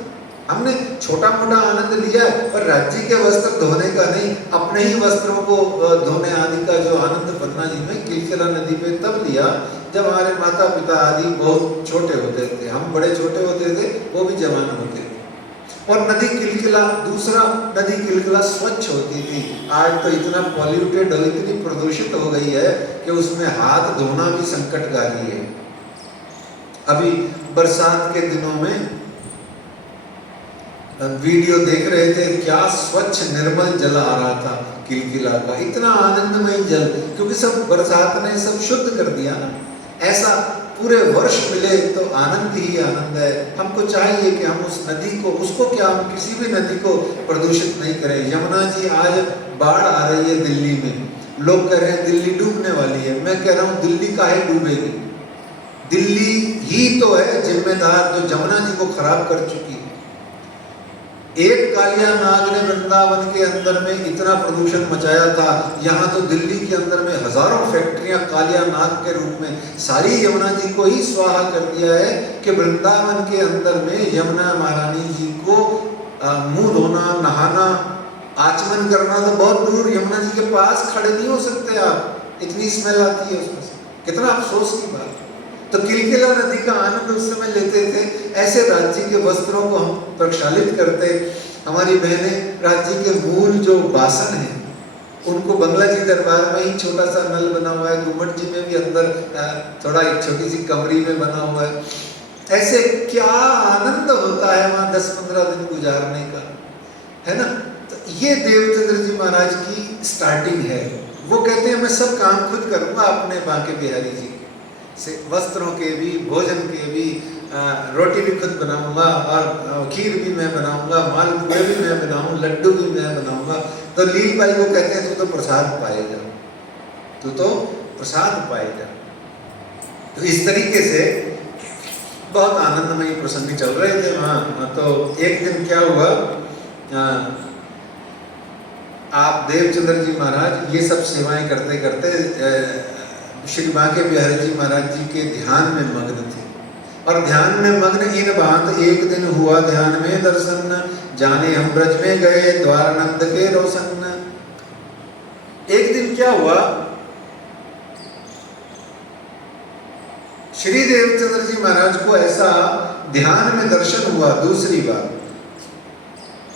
हमने छोटा मोटा आनंद लिया, पर राज्य के वस्त्र धोने का नहीं, अपने ही वस्त्रों को धोने आदि का जो आनंद पन्ना जी में किलकिला नदी पे तब लिया जब हमारे माता पिता आदि बहुत छोटे होते थे। हम बड़े छोटे होते थे, वो भी जवान होते थे। और नदी किलकिला, दूसरा नदी किलकिला स्वच्छ होती थी। आज तो इतना पॉल्यूटेड और इतनी प्रदूषित हो गई है कि उसमें हाथ धोना भी संकटकारी है। अभी बरसात के दिनों में वीडियो देख रहे थे, क्या स्वच्छ निर्मल जल आ रहा था किलकिला का, इतना आनंदमय जल, क्योंकि सब बरसात ने सब शुद्ध कर दिया ना। ऐसा पूरे वर्ष मिले तो आनंद ही आनंद है। हमको चाहिए कि हम उस नदी को, उसको क्या, हम किसी भी नदी को प्रदूषित नहीं करें। यमुना जी आज बाढ़ आ रही है दिल्ली में, लोग कह रहे हैं दिल्ली डूबने वाली है। मैं कह रहा हूँ दिल्ली काहे डूबेगी? दिल्ली ही तो है जिम्मेदार, जो यमुना जी को खराब कर चुकी है। एक कालिया नाग ने वृंदावन के अंदर में इतना प्रदूषण मचाया था, यहाँ तो दिल्ली के अंदर में हजारों फैक्ट्रियां कालिया नाग के रूप में सारी यमुना जी को ही स्वाहा कर दिया है कि वृंदावन के अंदर में यमुना महारानी जी को मुंह धोना, नहाना, आचमन करना तो बहुत दूर, यमुना जी के पास खड़े नहीं हो सकते आप, इतनी स्मेल आती है उसमें से। कितना अफसोस की बात। तो किलकिला नदी का आनंद उस समय लेते थे। ऐसे राज्य के वस्त्रों को हम प्रक्षालित करते। हमारी बहनें राज्य के मूल जो बासन हैं उनको, बंगला जी दरबार में ही छोटा सा नल बना हुआ है, गुम्मट जी में भी अंदर थोड़ा एक छोटी सी कमरी में बना हुआ है। ऐसे क्या आनंद होता है वहाँ 10-15 दिन गुजारने का, है ना। तो ये देवचंद्र जी महाराज की स्टार्टिंग है। वो कहते हैं मैं सब काम खुद करूँगा अपने बांके बिहारी जी से, वस्त्रों के भी, भोजन के भी, रोटी भी खुद बनाऊंगा, और खीर भी मैं बनाऊंगा, मालपुए भी मैं बनाऊं, लड्डू भी मैं बनाऊंगा। तो लील भाई को कहते हैं तू तो प्रसाद पाएगा, तू तो प्रसाद पाएगा। तो इस तरीके से बहुत आनंदमय प्रसंग चल रहे थे वहाँ। तो एक दिन क्या हुआ, आप देवचंद्र जी महाराज ये सब सेवाएं करते करते श्री बांके बिहारी जी महाराज जी के ध्यान में मग्न थे। और ध्यान में मग्न इन बात एक दिन हुआ ध्यान में दर्शन, जाने हम ब्रज में गए द्वारानंद के रोशन। एक दिन क्या हुआ, श्री देवचंद्र जी महाराज को ऐसा ध्यान में दर्शन हुआ। दूसरी बार,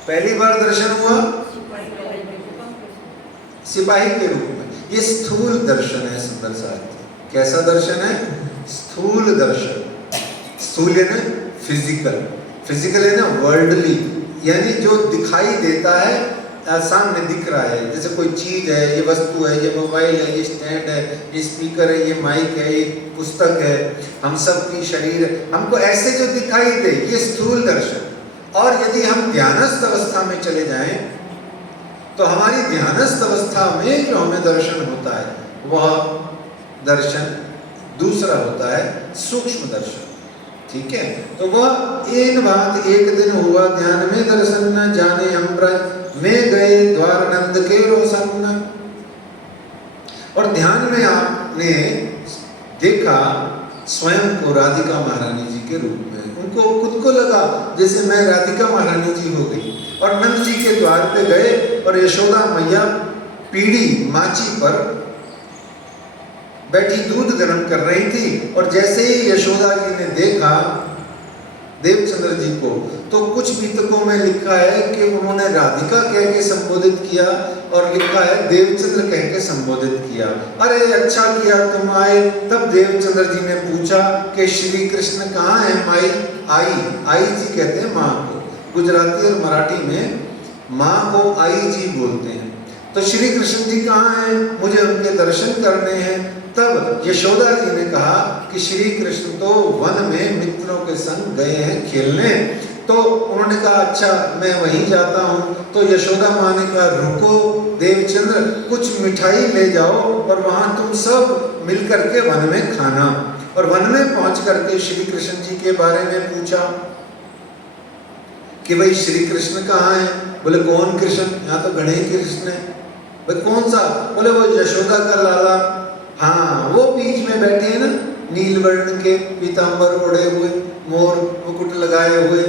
पहली बार दर्शन हुआ सिपाही के रूप में। ये स्थूल दर्शन है सुंदर साथी। कैसा दर्शन है? स्थूल दर्शन। स्थूल यानी फिजिकल, फिजिकल है ना वर्ल्डली, यानी जो दिखाई देता है, सामने दिख रहा है। जैसे कोई चीज है, ये वस्तु है, ये मोबाइल है, ये स्टैंड है, ये स्पीकर है, ये माइक है, ये पुस्तक है, हम सब की शरीर है, हमको ऐसे जो दिखाई दे, ये स्थूल दर्शन। और यदि हम ध्यानस्थ अवस्था में चले जाएं तो हमारी ध्यानस्थ अवस्था में जो हमें दर्शन होता है वह दर्शन दूसरा होता है सूक्ष्म दर्शन। ठीक है। तो वह इन बात एक दिन हुआ ध्यान में दर्शन न जाने अम्ब्रज में गए द्वार नंद के रोशन। और ध्यान में आपने देखा स्वयं को राधिका महारानी जी के रूप में। उनको खुद को लगा जैसे मैं राधिका महारानी जी हो गई। और नंद जी के द्वार पे गए और यशोदा मैया पीढ़ी माची पर बैठी दूध गर्म कर रही थी। और जैसे ही यशोदा जी ने देखा देवचंद्र जी को, तो कुछ मितकों में लिखा है कि उन्होंने राधिका कह के संबोधित किया और लिखा है देवचंद्र कह के संबोधित किया। अरे अच्छा किया तुम आए। तब देवचंद्र जी ने पूछा कि श्री कृष्ण कहाँ है माई? आई जी कहते हैं माँ को। गुजराती और मराठी में माँ को आई जी बोलते हैं। तो श्री कृष्ण जी कहाँ हैं? मुझे उनके दर्शन करने हैं। तब यशोदा जी ने कहा कि श्री कृष्ण तो वन में मित्रों के संग गए हैं खेलने। तो उन्होंने कहा अच्छा मैं वहीं जाता हूँ। तो यशोदा माँ ने कहा रुको देवचंद्र, कुछ मिठाई ले जाओ और वहाँ तुम सब मिल करके वन में खाना। और वन में पहुँच करके श्री कृष्ण जी के बारे में पूछा कि भाई श्री कृष्ण कहाँ है? बोले कौन कृष्ण? यहाँ तो गणेश कृष्ण है। भाई कौन सा? बोले वो यशोदा का लाला। हाँ वो बीच में बैठे हैं ना, नील वर्ण के पीतांबर ओढ़े हुए, मोर मुकुट लगाए हुए,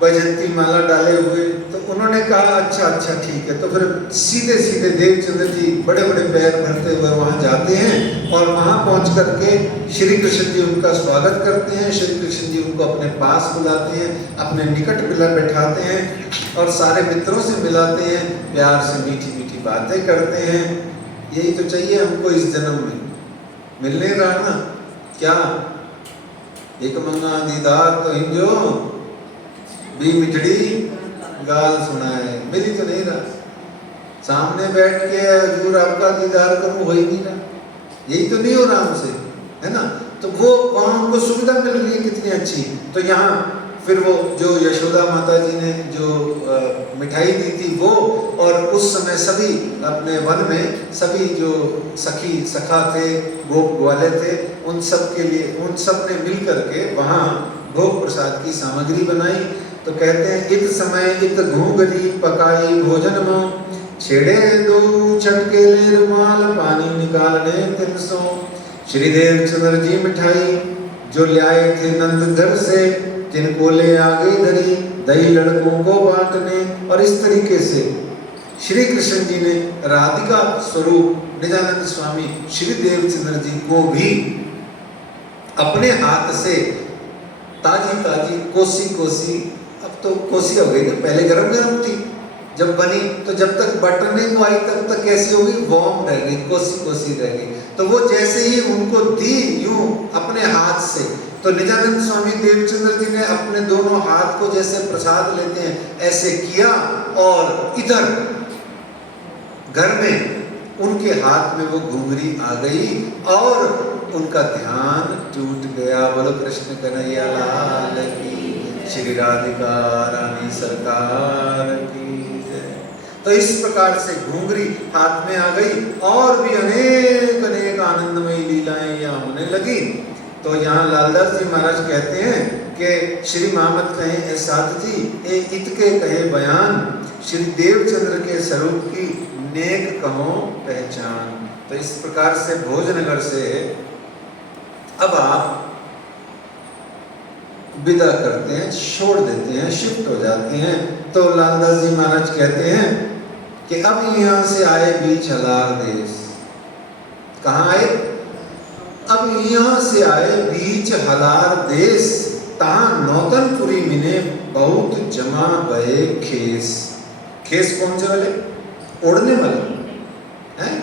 बैजंती माला डाले हुए। तो उन्होंने कहा अच्छा ठीक है। तो फिर सीधे सीधे देवचंद्र जी बड़े बड़े पैर भरते हुए वहाँ जाते हैं और वहाँ पहुँच करके श्री कृष्ण जी उनका स्वागत करते हैं। श्री कृष्ण जी उनको अपने पास बुलाते हैं, अपने निकट बैठाते हैं और सारे मित्रों से मिलाते हैं, प्यार से मीठी मीठी बातें करते हैं। यही तो चाहिए हमको इस जन्म में, मिल नहीं रहा ना क्या? एक मंगा दीदार तो हिंजो भी मिठड़ी गाल सुनाए, मिली तो नहीं रहा। सामने बैठ के हजूर आपका दीदार करूं, हो ही नहीं रहा। यही तो नहीं हो रहा हमसे, है ना? तो वो वहाँ उनको सुविधा मिल रही है कितनी अच्छी। तो यहाँ फिर वो जो यशोदा माता जी ने जो मिठाई दी थी वो, और उस समय सभी अपने वन में सभी जो सखी सखा थे, गोप ग्वाले थे, उन सब के लिए उन सब ने मिल करके वहाँ भोग प्रसाद की सामग्री बनाई। तो कहते हैं इत समय इत घूंघरी पकाई भोजन में, छेड़े दो छटके ले रुमाल पानी निकालने 300। श्री देवचंद्र जी मिठाई जो लाए थे नंद घर से, जिनको ले आ गई धरी दही लड़कों को बांटने। और इस तरीके से श्री कृष्ण जी ने राधिका स्वरूप निजानंद स्वामी श्री देवचंद्र जी को भी अपने हाथ से ताजी ताजी कोसी कोसी, अब तो कोसी हो गई ना, पहले गरम गरम थी जब बनी, तो जब तक बटने को आई तब तक कैसी होगी? वार्म रह गई, कोसी कोसी रह गई। तो वो जैसे ही उनको दी यूं अपने हाथ से, तो निजानंद स्वामी देवचंद्र जी ने अपने दोनों हाथ को जैसे प्रसाद लेते हैं ऐसे किया, और इधर घर में उनके हाथ में वो घुंघरी आ गई और उनका ध्यान टूट गया। बोलो कृष्ण कन्हैया लाल की, श्री राधिका रानी सरकार की जय। तो इस प्रकार से घुंघरी हाथ में आ गई और भी अनेक अनेक आनंदमयी लीलाएं यहाँ होने लगी। तो यहाँ लालदास जी महाराज कहते हैं कि श्री मामत कहे साथ जी ए इत के कहे बयान, श्री देवचंद्र के स्वरूप की नेक कहो पहचान। तो इस प्रकार से भोजनगर से अब आप विदा करते हैं, छोड़ देते हैं, शिफ्ट हो जाते हैं। तो लालदास जी महाराज कहते हैं कि अब यहाँ से आए बीच हलार देश। कहाँ आए? अब यहाँ से आए बीच हलार देश, तहाँ नौतनपुरी मिने बहुत जमा बहे खेस। खेस कौन से वाले? ओढ़ने वाले हैं,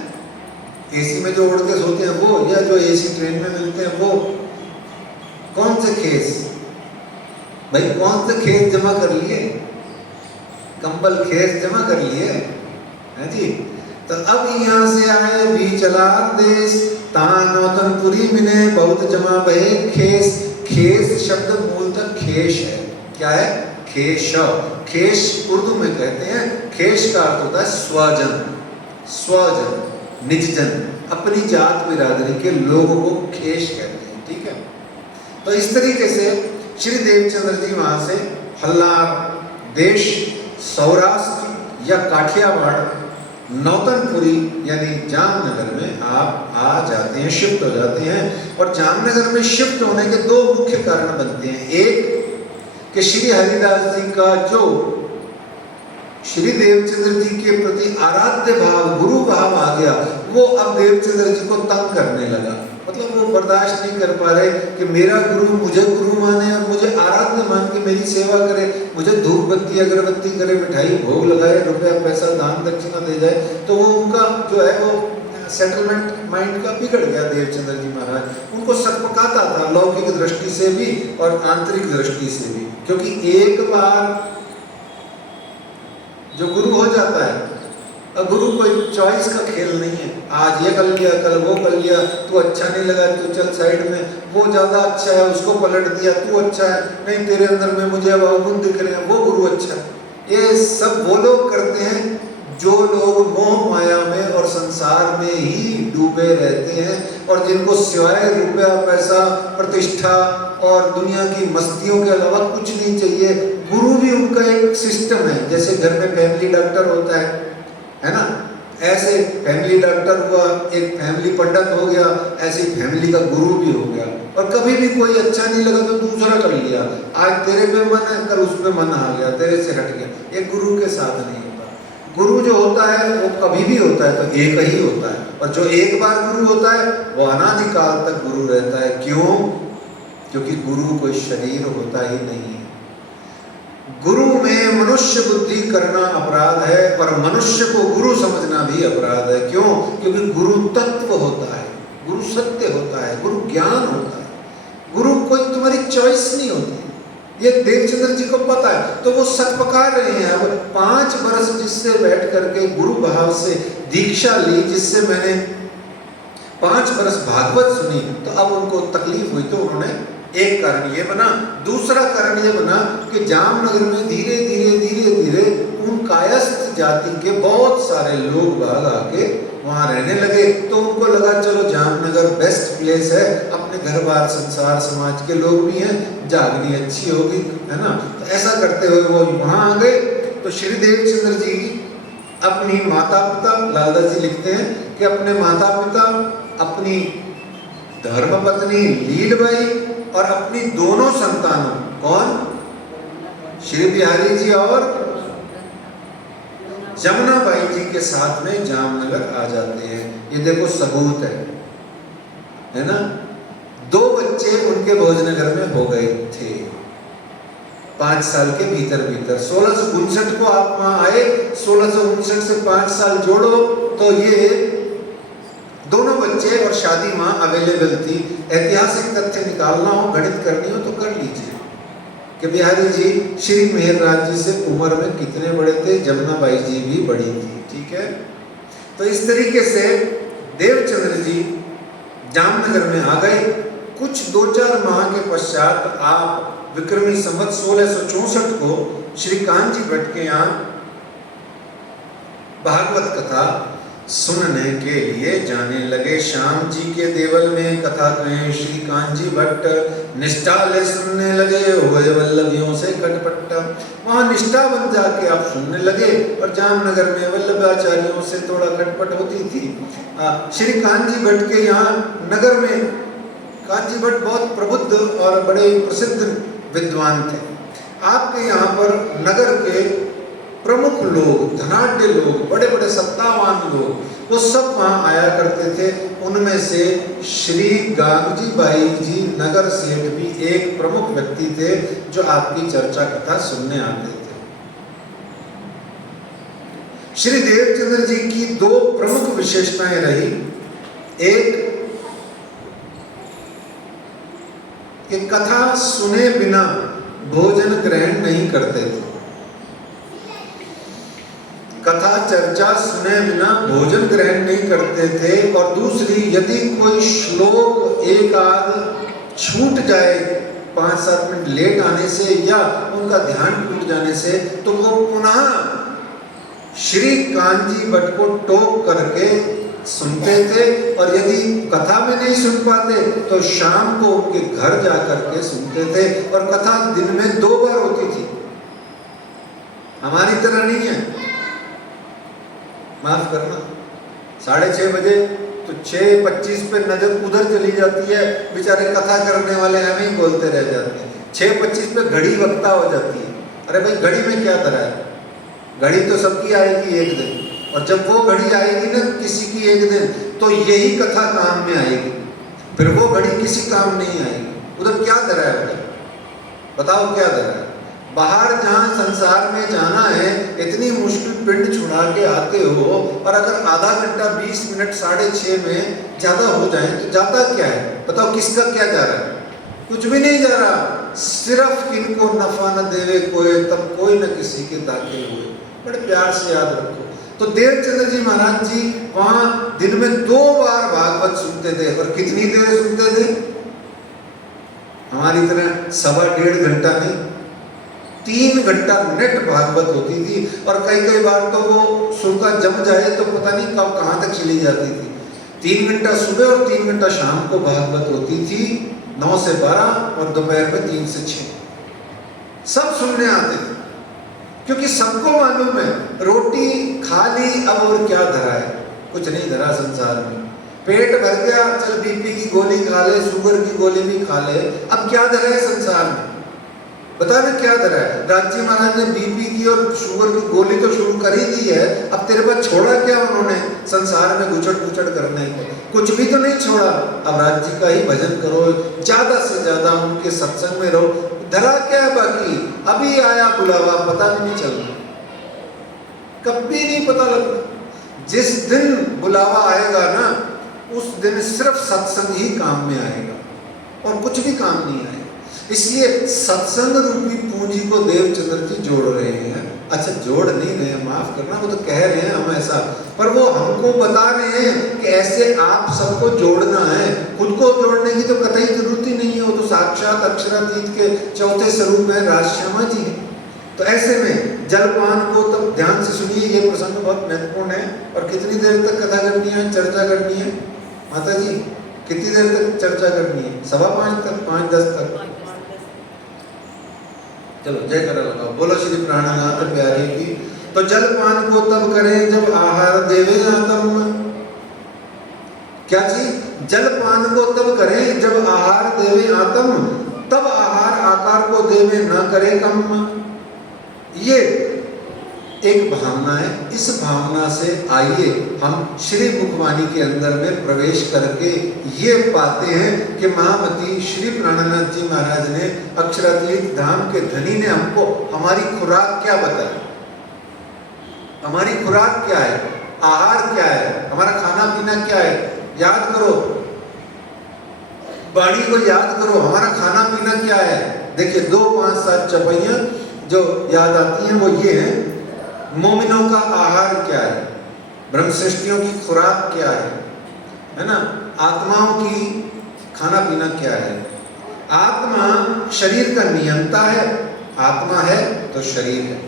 एसी में जो ओढ़ के सोते हैं वो, या जो एसी ट्रेन में मिलते हैं वो? कौन से खेस भाई? कौन से खेस जमा कर लिए? कंबल खेस जमा कर लिए हैं जी। तो अब यहाँ से आए बीच हलार देश, तहाँ नौतनपुरी मिने बहुत जमा बहे खेस। खेस शब्द मूलतः खेश है। क्या है? खेश। खेश उर्दू में कहते हैं, खेश का अर्थ होता है स्वजन, स्वजन, निजजन, अपनी जात बिरादरी के लोगों को खेश कहते हैं। ठीक है। तो इस तरीके से श्री देवचंद्र जी वहाँ से हल्लार देश, सौराष्ट्र या काठियावाड़, नौतनपुरी यानी जामनगर में आप आ जाते हैं, शिफ्ट हो जाते हैं। और जामनगर में शिफ्ट होने के दो मुख्य कारण बनते हैं। एक कि श्री हरिदास जी का जो श्री देवचंद्र जी के प्रति आराध्य भाव, गुरु भाव आ गया, वो अब देवचंद्र जी को तंग करने लगा। मतलब वो बर्दाश्त नहीं कर पा रहे कि मेरा गुरु मुझे गुरु माने और मुझे आराध्य मान के मेरी सेवा करे, मुझे धूप बत्ती अगरबत्ती करे, मिठाई भोग लगाए, रुपया पैसा दान दक्षिणा दे जाए। तो वो उनका जो है वो सेटलमेंट माइंड का बिगड़ गया देवचंद्र जी महाराज। उनको सकपकाता था लौकिक दृष्टि से भी और आंतरिक दृष्टि से भी, क्योंकि एक बार जो गुरु हो जाता है, गुरु कोई चॉइस का खेल नहीं है। आज ये कर लिया, कल वो कर लिया, तू अच्छा नहीं लगा तो चल साइड में, वो ज़्यादा अच्छा है उसको पलट दिया, तू अच्छा है, नहीं तेरे अंदर में मुझे अब अवगुण दिख रहे हैं, वो गुरु अच्छा है। ये सब वो लोग करते हैं जो लोग मोह माया में और संसार में ही डूबे रहते हैं और जिनको सिवाय रुपया पैसा प्रतिष्ठा और दुनिया की मस्तियों के अलावा कुछ नहीं चाहिए। गुरु भी उनका एक सिस्टम है, जैसे घर में फैमिली डॉक्टर होता है ना, ऐसे फैमिली डॉक्टर हुआ, एक फैमिली पंडित हो गया, ऐसी फैमिली का गुरु भी हो गया। और कभी भी कोई अच्छा नहीं लगा तो दूसरा कर लिया, आज तेरे पे मन है कल उस पे मन आ गया, तेरे से हट गया। एक गुरु के साथ नहीं होता। गुरु जो होता है वो कभी भी होता है तो एक ही होता है, और जो एक बार गुरु होता है वो अनादिकाल तक गुरु रहता है। क्यों? क्योंकि गुरु कोई शरीर होता ही नहीं है। गुरु में मनुष्य बुद्धि करना अपराध है और मनुष्य को गुरु समझना भी अपराध है। क्यों? क्योंकि गुरु तत्व होता है, गुरु सत्य होता है, गुरु ज्ञान होता है, गुरु कोई तुम्हारी चॉइस नहीं होती। ये देवचंद्र जी को पता है, तो वो सकपकार रहे हैं। अब 5 वर्ष जिससे बैठ करके गुरु भाव से दीक्षा ली, जिससे मैंने 5 वर्ष भागवत सुनी, तो अब उनको तकलीफ हुई। तो उन्होंने एक कारण ये बना, दूसरा कारण ये बना कि जामनगर में धीरे धीरे धीरे धीरे उन कायस्थ जाति के बहुत सारे लोग बाग आके वहाँ रहने लगे। तो उनको लगा चलो जामनगर बेस्ट प्लेस है, अपने घर बार संसार समाज के लोग भी हैं, जागनी अच्छी होगी, है ना। तो ऐसा करते हुए वो वहाँ आ गए। तो श्री देवचंद्र जी अपनी माता पिता, लालदास जी लिखते हैं कि अपने माता पिता, अपनी धर्मपत्नी लीलबाई और अपनी दोनों संतानों, कौन? श्री बिहारी जी और जमुनाबाई जी के साथ में जामनगर आ जाते हैं। ये देखो सबूत है ना। 2 बच्चे उनके भोजनगर में हो गए थे 5 साल के भीतर भीतर। 1659 को आप वहां आए, 1659 से 5 साल जोड़ो तो ये दोनों बच्चे और शादी माँ अवेलेबल थी। ऐतिहासिक तथ्य निकालना हो, गणित करनी हो तो कर लीजिए कि बिहारी जी श्री मेहरराज जी से उम्र में कितने बड़े थे, जमुनाबाई जी भी बड़ी थी। ठीक है, तो इस तरीके से देवचंद्र जी जामनगर में आ गए। कुछ 2-4 माह के पश्चात आप विक्रमी संवत 1664 को श्री कांजी भट्ट के यहाँ भागवत कथा सुनने के लिए जाने लगे। श्याम जी के देवल में कथा कहें श्री कांजी भट्ट निष्ठा सुनने लगे, हुए वल्लभियों से खटपट। वहाँ निष्ठा बन जाके आप सुनने लगे। और जामनगर में वल्लभाचार्यों से थोड़ा खटपट होती थी। श्री कांजी भट्ट के यहाँ नगर में, कांजी भट्ट बहुत प्रबुद्ध और बड़े प्रसिद्ध विद्वान थे। आपके यहाँ पर नगर के प्रमुख लोग, धनाढ्य लोग, बड़े बड़े सत्तावान लोग, वो सब वहाँ आया करते थे। उनमें से श्री गांगजी बाई जी नगर सेठ भी एक प्रमुख व्यक्ति थे जो आपकी चर्चा कथा सुनने आते थे। श्री देवचंद्र जी की 2 प्रमुख विशेषताएं रही। एक कि कथा सुने बिना भोजन ग्रहण नहीं करते थे। कथा चर्चा सुने बिना भोजन ग्रहण नहीं करते थे। और दूसरी, यदि कोई श्लोक एक आध छूट जाए 5-7 मिनट लेट आने से या उनका ध्यान टूट जाने से, तो वो पुनः श्री कांजी भट्ट को टोक करके सुनते थे, और यदि कथा में नहीं सुन पाते तो शाम को उनके घर जाकर के सुनते थे, और कथा दिन में 2 बार होती थी। हमारी तरह नहीं है, माफ करना, 6:30 बजे तो 6:25 पे नजर उधर चली जाती है, बेचारे कथा करने वाले हमें ही बोलते रह जाते हैं। 6:25 पे घड़ी वक्ता हो जाती है। अरे भाई, घड़ी में क्या तरह है, घड़ी तो सबकी आएगी एक दिन, और जब वो घड़ी आएगी ना किसी की एक दिन, तो यही कथा काम में आएगी, फिर वो घड़ी किसी काम नहीं आएगी। उधर क्या तरह है, बताओ क्या तरह है। बाहर जहाँ संसार में जाना है, इतनी मुश्किल पिंड छुड़ा के आते हो, और अगर आधा घंटा 20 मिनट 6:30 में ज़्यादा हो जाए तो जाता क्या है, बताओ किसका क्या जा रहा है, कुछ भी नहीं जा रहा। सिर्फ किनको नफा न देवे कोई, तब कोई न किसी के दाखिल हुए। बड़े प्यार से याद रखो। तो देवचंद्र जी महाराज जी वहाँ दिन में 2 बार भागवत सुनते थे, और कितनी देर सुनते थे, हमारी तरह 1.25 घंटा नहीं, 3 घंटा नेट भागवत होती थी। और कई बार तो वो सुरका जम जाए तो पता नहीं कब कहाँ तक चली जाती थी। 3 घंटा सुबह और 3 घंटा शाम को भागवत होती थी, 9 से 12, और दोपहर में 3 से 6। सब सुनने आते थे, क्योंकि सबको मालूम है रोटी खा ली, अब और क्या धरा है, कुछ नहीं धरा संसार में। पेट भर गया, चल बीपी की गोली खा ले, शुगर की गोली भी खा ले, अब क्या धरा है संसार में, बता ना क्या धरा है। राजी महाराज ने बीपी की और शुगर की गोली तो शुरू कर ही दी है, अब तेरे पास छोड़ा क्या उन्होंने संसार में गुचड़ गुचड़ करने को, कुछ भी तो नहीं छोड़ा। अब राज्य का ही भजन करो, ज्यादा से ज्यादा उनके सत्संग में रहो, धरा क्या है बाकी। अभी आया बुलावा, पता भी नहीं चलना, कभी नहीं पता लगना। जिस दिन बुलावा आएगा ना, उस दिन सिर्फ सत्संग ही काम में आएगा, और कुछ भी काम नहीं आएगा। इसलिए सत्संग रूपी पूंजी को देवचंद्र जी जोड़ रहे हैं। अच्छा, जोड़ नहीं रहे, माफ करना, वो तो कह रहे हैं हम ऐसा, पर वो हमको बता रहे हैं कि ऐसे आप सबको जोड़ना है। खुद को जोड़ने की तो कतई जरूरत ही नहीं है, वो तो साक्षात अक्षरातीत के 4थे स्वरूप है, राजश्यामा जी है। तो ऐसे में जलपान को तब ध्यान से सुनिए, ये प्रसंग बहुत महत्वपूर्ण है। और कितनी देर तक कथा करनी है, चर्चा करनी है माता जी, कितनी देर तक चर्चा करनी है, 5:15 तक, 5:10 तक, चलो जय करा लगाओ, बोलो श्री प्राणनाथ प्यारे की। तो जलपान को तब करें जब आहार देवे आत्म, क्या चीज, जलपान को तब करें जब आहार देवे आत्म, तब आहार आकार को देवे न करे कम। ये एक भावना है। इस भावना से आइए हम श्री मुखवाणी के अंदर में प्रवेश करके ये पाते हैं कि महामती श्री प्राणनाथ जी महाराज ने, अक्षरातीत धाम के धनी ने हमको हमारी खुराक क्या बताई, हमारी खुराक क्या है, आहार क्या है, हमारा खाना पीना क्या है। याद करो, वाणी को याद करो, हमारा खाना पीना क्या है। देखिए 2, 5, 7 चपैयां जो याद आती हैं वो ये हैं। मोमिनों का आहार क्या है, ब्रह्मश्रेष्ठियों की खुराक क्या है ना, आत्माओं की खाना पीना क्या है। आत्मा शरीर का नियंता है, आत्मा है तो शरीर है,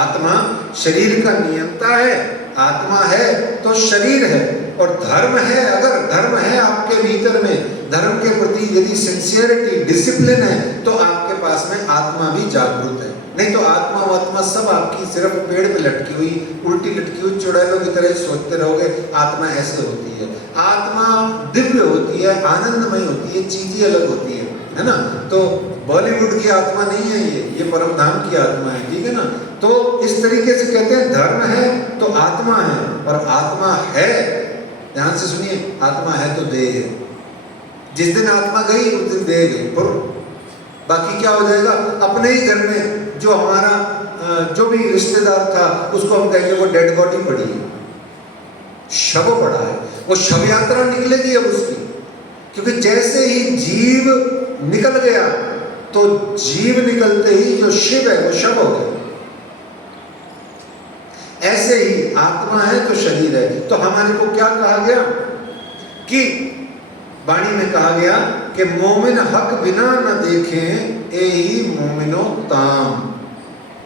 आत्मा शरीर का नियंता है, आत्मा है तो शरीर है। और धर्म है, अगर धर्म है आपके भीतर में, धर्म के प्रति यदि सिंसियरिटी, डिसिप्लिन है, तो आपके पास में आत्मा भी जागरूक है। नहीं तो आत्मा वात्मा सब आपकी सिर्फ पेड़ पे लटकी हुई, उल्टी लटकी हुई चुड़ैलों की तरह सोचते रहोगे। आत्मा ऐसे होती है, आत्मा दिव्य होती है, आनंदमय होती है, चीजें अलग होती है ना। तो बॉलीवुड की आत्मा नहीं है ये परम धाम की आत्मा है, ठीक है ना। तो इस तरीके से कहते हैं धर्म है तो आत्मा है, और आत्मा है, ध्यान से सुनिए, आत्मा है तो देह है। जिस दिन आत्मा गई उस दिन देह गई, पर बाकी क्या हो जाएगा, अपने ही घर में जो हमारा जो भी रिश्तेदार था उसको हम कहेंगे वो डेड बॉडी पड़ी है, शव पड़ा है, वो शव यात्रा निकलेगी अब उसकी। क्योंकि जैसे ही जीव निकल गया तो जीव निकलते ही जो शिव है वो शव हो गया। ऐसे ही आत्मा है तो शरीर है। तो हमारे को क्या कहा गया कि वाणी में कहा गया कि मोमिन हक बिना न देखें एही मोमिनो ताम।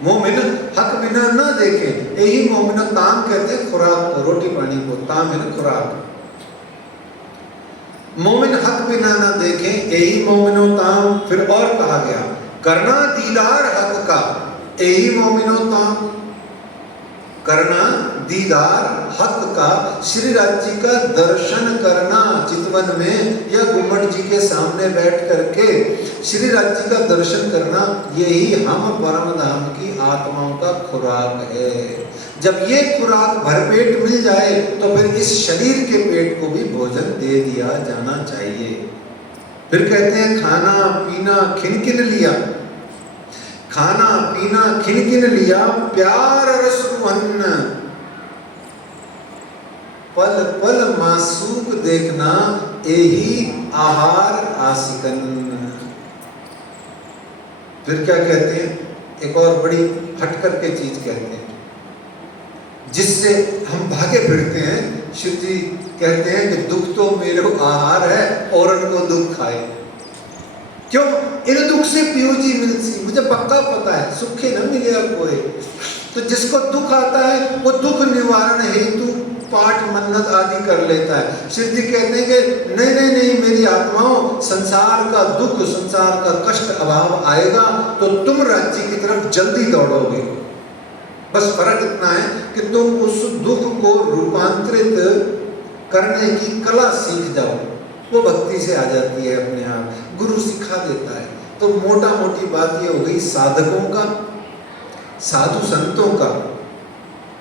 मोमिन हक बिना न देखें एही मोमिनो ताम कहते हैं खुराक को रोटी पानी को, ताम है ना खुराक। मोमिन हक बिना ना देखें यही मोमिनो ताम। फिर और कहा गया करना दीदार हक का, यही मोमिनो ताम। करना दीदार हक का, श्री राज्य का दर्शन करना चितवन में या गुम्मट जी के सामने बैठ करके श्री राज्य का दर्शन करना, यही हम परम धाम की आत्माओं का खुराक है। जब ये खुराक भरपेट मिल जाए तो फिर इस शरीर के पेट को भी भोजन दे दिया जाना चाहिए। फिर कहते हैं खाना पीना खिनखिन लिया, खाना पीना खिनखिन लिया, प्यार रस रुहन, पल पल मासूक देखना, यही आहार आसिकन। फिर क्या कहते हैं, एक और बड़ी हट करके चीज कहते हैं जिससे हम भागे फिरते हैं। शिव जी कहते हैं कि दुख तो मेरे आहार है और उनको दुख खाए। क्यों? इन दुख से पियो जी मिलसी, मुझे पक्का पता है सुखे न मिले अब कोई। तो जिसको दुख आता है वो दुख निवारण हेतु पाठ मन्नत आदि कर लेता है। शिव जी कहते हैं कि नहीं नहीं नहीं मेरी आत्माओं, संसार का दुख, संसार का कष्ट अभाव आएगा तो तुम राज्य की तरफ जल्दी दौड़ोगे। बस फर्क इतना है कि तुम उस दुख को रूपांतरित करने की कला सीख जाओ। वो भक्ति से आ जाती है अपने आप, गुरु सिखा देता है। तो मोटा मोटी बात ये हो गई साधकों का, साधु संतों का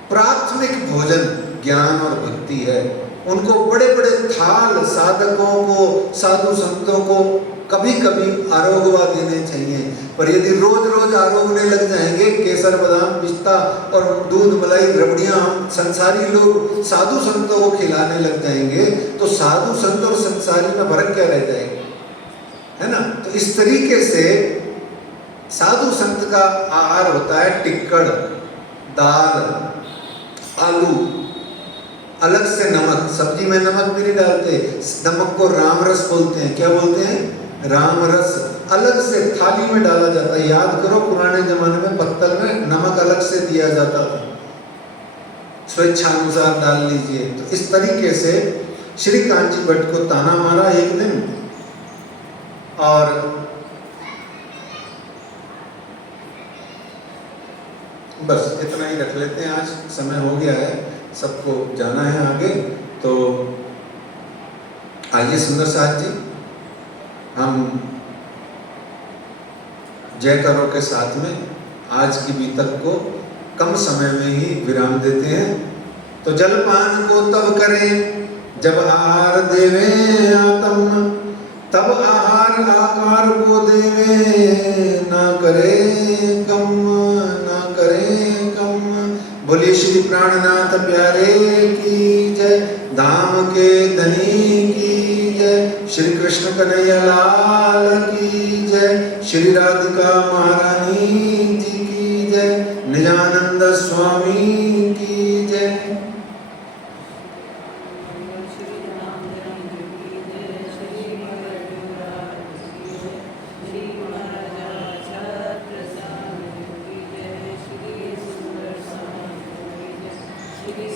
प्राथमिक भोजन ज्ञान और भक्ति है। उनको बड़े बड़े थाल साधकों को, साधु संतों को कभी कभी आरोग्यवा देने चाहिए। पर यदि रोज रोज आरोगने लग जाएंगे, केसर बादाम पिस्ता और दूध मलाई रबड़ियां हम संसारी लोग साधु संतों को खिलाने लग जाएंगे तो साधु संत और संसारी में फर्क क्या रह जाएगा, है ना। तो इस तरीके से साधु संत का आहार होता है टिक्कड़, दाल, आलू, अलग से नमक। सब्जी में नमक भी नहीं डालते, नमक को राम रस बोलते हैं। क्या बोलते हैं? राम रस। अलग से थाली में डाला जाता है। याद करो पुराने जमाने में पत्तल में नमक अलग से दिया जाता था, स्वेच्छानुसार डाल लीजिए। तो इस तरीके से श्री कांची भट्ट को ताना मारा एक दिन, और बस इतना ही रख लेते हैं। आज समय हो गया है, सबको जाना है आगे। तो आइए सुंदर साथ जी, हम जय करो के साथ में आज की बीतक को कम समय में ही विराम देते हैं। तो जलपान को तब करें जब आहार देवे आत्म, तब आहार आकार को देवे, ना करे कम ना करे कम। बोलिए श्री प्राणनाथ प्यारे की जय, धाम के धनी की जय, श्री कृष्ण कन्हैया लाल की जय, श्री राधिका महारानी जी की जय, निजानंद स्वामी की जय। It is